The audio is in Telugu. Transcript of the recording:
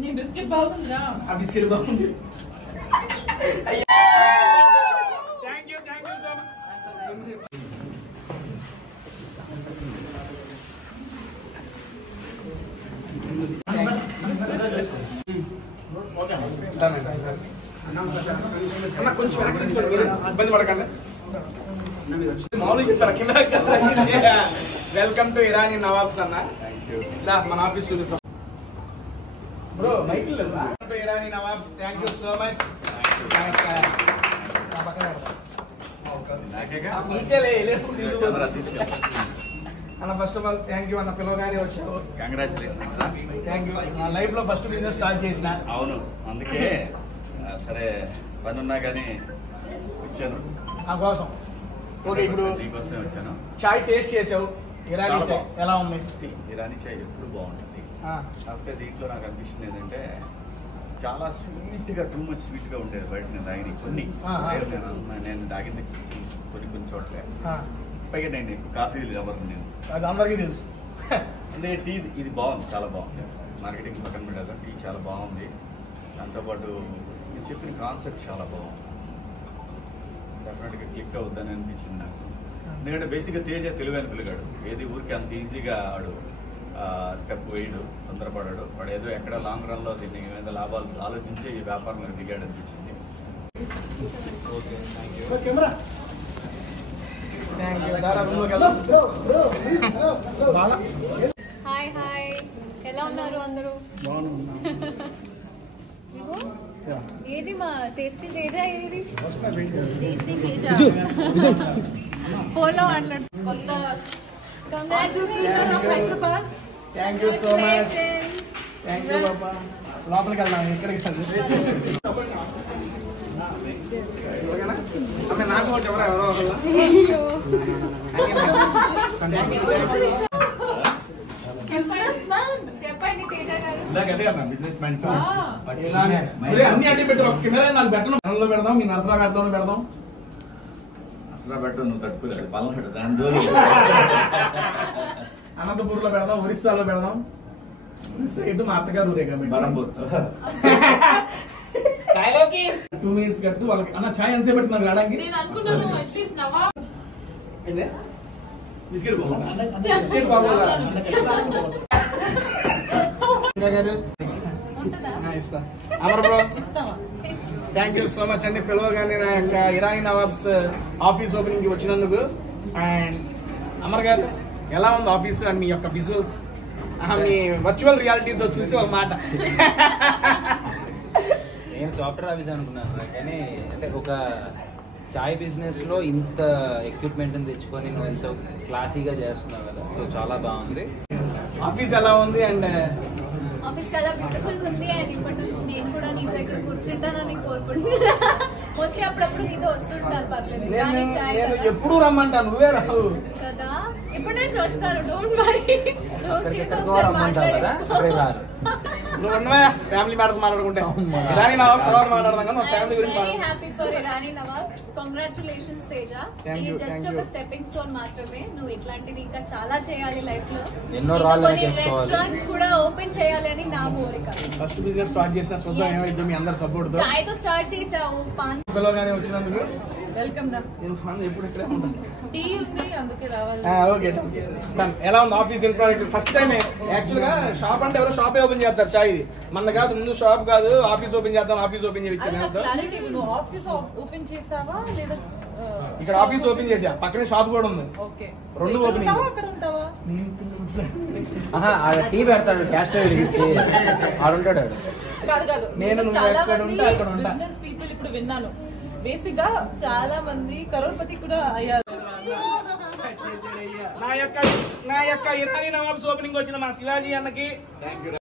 నీ బిస్కెట్ బాగుందిరా. ఆ బిస్కెట్ బాగుంది. Thank you so much. కొంచెం ఇబ్బంది పడకండి. వెల్కమ్ టు ఇరానీ నవాబ్స్ అన్న. మన ఆఫీస్ చూపిస్తాం bro. Michael Irani Nawabs. Thank you so much. అన్న first of all thank you అన్న, పిలవగానే వచ్చావు. కంగ్రాచులేషన్స్. Thank you. నా లైఫ్ లో ఫస్ట్ బిజినెస్ స్టార్ట్ చేసిన. అవును, అందుకే సరే పని ఉన్నా కానీ వచ్చాను నా కోసం. ఓకే, ఇప్పుడు నీకోసమే వచ్చాను. చాయ్ టేస్ట్ చేసావు. ఇరానీ చాయ్ ఎలా ఉంది? ఇరానీ చాయ్ ఎప్పుడు బాగుంటుంది. కాకపోతే దీంట్లో నాకు అనిపిస్తుంది ఏంటంటే చాలా స్వీట్ గా, టూ మచ్ స్వీట్ గా ఉండేది బయట నేను తాగిన కొన్ని. నేను తాగింది కొన్ని చోట్లే. పైగా నేను ఎక్కువ కాఫీ ఎవరు నేను అది అందరికీ తెలుసు. అంటే టీ ఇది బాగుంది, చాలా బాగుంది. మార్కెటింగ్ పక్కన పెట్టాలి, టీ చాలా బాగుంది. దాంతోపాటు నేను చెప్పిన కాన్సెప్ట్ చాలా బాగుంది. డెఫినెట్గా క్లిక్ అవుద్దని అనిపించింది నాకు. ఎందుకంటే బేసిక్గా తేజ తెలివైన పిల్లగాడు. ఏది ఊరికి అంత ఈజీగా ఆడు స్టెప్ వేయడు, తొందరపడాడు. వాడు ఏదో ఎక్కడ లాంగ్ రన్లో దీన్ని ఏదైనా లాభాలు ఆలోచించి ఈ వ్యాపారంలో దిగాడు అనిపించింది. Okay, thank you. Hi hi, ఎలా ఉన్నారు అందరూ? ఏది మా టేస్టీ తేజ? ఏది టేస్టీ తేజ? ఫోన్లో మాట్లాడు. Hyderabad. Thank you so much. Thank you బాబా. లోపలికి వెళ్దాం. ఎక్కడికి నాకు ఎవరో చెప్పండి తేజ గారు. బిజినెస్ మ్యాన్ అన్ని అడ్డు పెట్టు. ఒక కెమెరా నాకు పెట్టను. లో పెడదాం, మీ నరసరాపేటలో పెడదాం. పెట్టు, నువ్వు తట్టుకోలేదు పల్లెడు దాని దూరం. అనంతపూర్ లో పెడదాం, ఒరిస్సాలో పెడదాం. ఒరిస్సా ఇటు మా అత్తగారు ఊరే కాబట్టి బరంపూర్. 2 minutes కట్టు వాళ్ళకి. అన్న ఛాయ్ ఎంతసేపు పెట్టున్నారు రావడానికి? బిస్కెట్ బాగోదా? Amar bro, thank you so much అండి. పిలవగానే నా యొక్క ఇరానీ నవాబ్స్ ఆఫీస్ ఓపెనింగ్ కి వచ్చినందుకు. అండ్ అమర్ గారు, ఎలా ఉంది ఆఫీస్ అండ్ మీ యొక్క విజువల్స్? మీ వర్చువల్ రియాలిటీతో చూసి ఒక మాట. నేను సాఫ్ట్వేర్ ఆఫీస్ అనుకున్నాను, కానీ అంటే ఒక చాయ్ బిజినెస్ లో ఇంత ఎక్విప్మెంట్ తెచ్చుకొని నువ్వు ఇంత క్లాసీగా చేస్తున్నావు కదా, సో చాలా బాగుంది. ఆఫీస్ ఎలా ఉంది? అండ్ ఆఫీస్ చాలా బ్యూటిఫుల్ గా ఉంది. అండ్ ఇప్పటి నుంచి నేను కూడా నీతో ఇక్కడ కూర్చుంటానని కోరుకుంటున్నా. మోస్ట్లీ అప్పుడప్పుడు నీతో వస్తుంటాను, పర్లేదు. ఎప్పుడు రమ్మంటాను, నువ్వే రావు కదా. ఇప్పుడు నేను చూస్తాను, డోంట్ వరీ. ఫ్యామిలీ మ్యాటర్స్ మాట్లాడుకుంటే ఇరానీ నవాబ్స్ తర్వాత మాట్లాడదాం కదా, ఫ్యామిలీ గురించి. Very happy for Irani nawabs. Congratulations Teja. ఇది జస్ట్ ఒక స్టెప్పింగ్ స్టోన్ మాత్రమే. నువ్వు ఇట్లాంటివి ఇంకా చాలా చేయాలి లైఫ్ లో. ఎన్నో రెస్టారెంట్స్ కూడా ఓపెన్ చేయాలి అని నా కోరిక. ఫస్ట్ బిజినెస్ స్టార్ట్ చేసిన చూద్దాం ఏమైందో మీ అందరి సపోర్ట్ తో. చాయ్ తో స్టార్ట్ చేసావు. పిల్లగానే వచ్చినందుకు వెల్కమ్ రా. ఎప్పుడు ఇక్కడే ఉంటుంది. టీ ఉంది, అందుకే రావాలి. ఓకే, ఎలా ఉంది office infrastructure? First time actual గా షాప్ అంటే ఎవరో షాపే ఓపెన్ చేస్తారు చాయ్. మన కాదు, ముందు షాప్ కాదు, ఆఫీస్ ఓపెన్ చేద్దాం, ఆఫీస్ ఓపెన్ చేయించాను. ఆఫీస్ ఓపెన్ చేసావా లేదా? ఇక్కడ ఆఫీస్ ఓపెన్ చేసా, పక్కనే షాప్ కూడా ఉంది. రెండు ఓపెన్. అక్కడ ఉంటావా? టీ పెడతాడు, క్యాష్ వెలిగించి ఆడుంటాడు. కాదు కాదు, నేను చాలా మంది బిజినెస్ పీపుల్ ఇప్పుడు విన్నాను. బేసిక్ గా చాలా మంది కరోడ్పతి కూడా అయ్యారు. నా యొక్క ఇరానీ నవాబ్స్ ఓపెనింగ్ వచ్చిన మా శివాజీ అన్నకి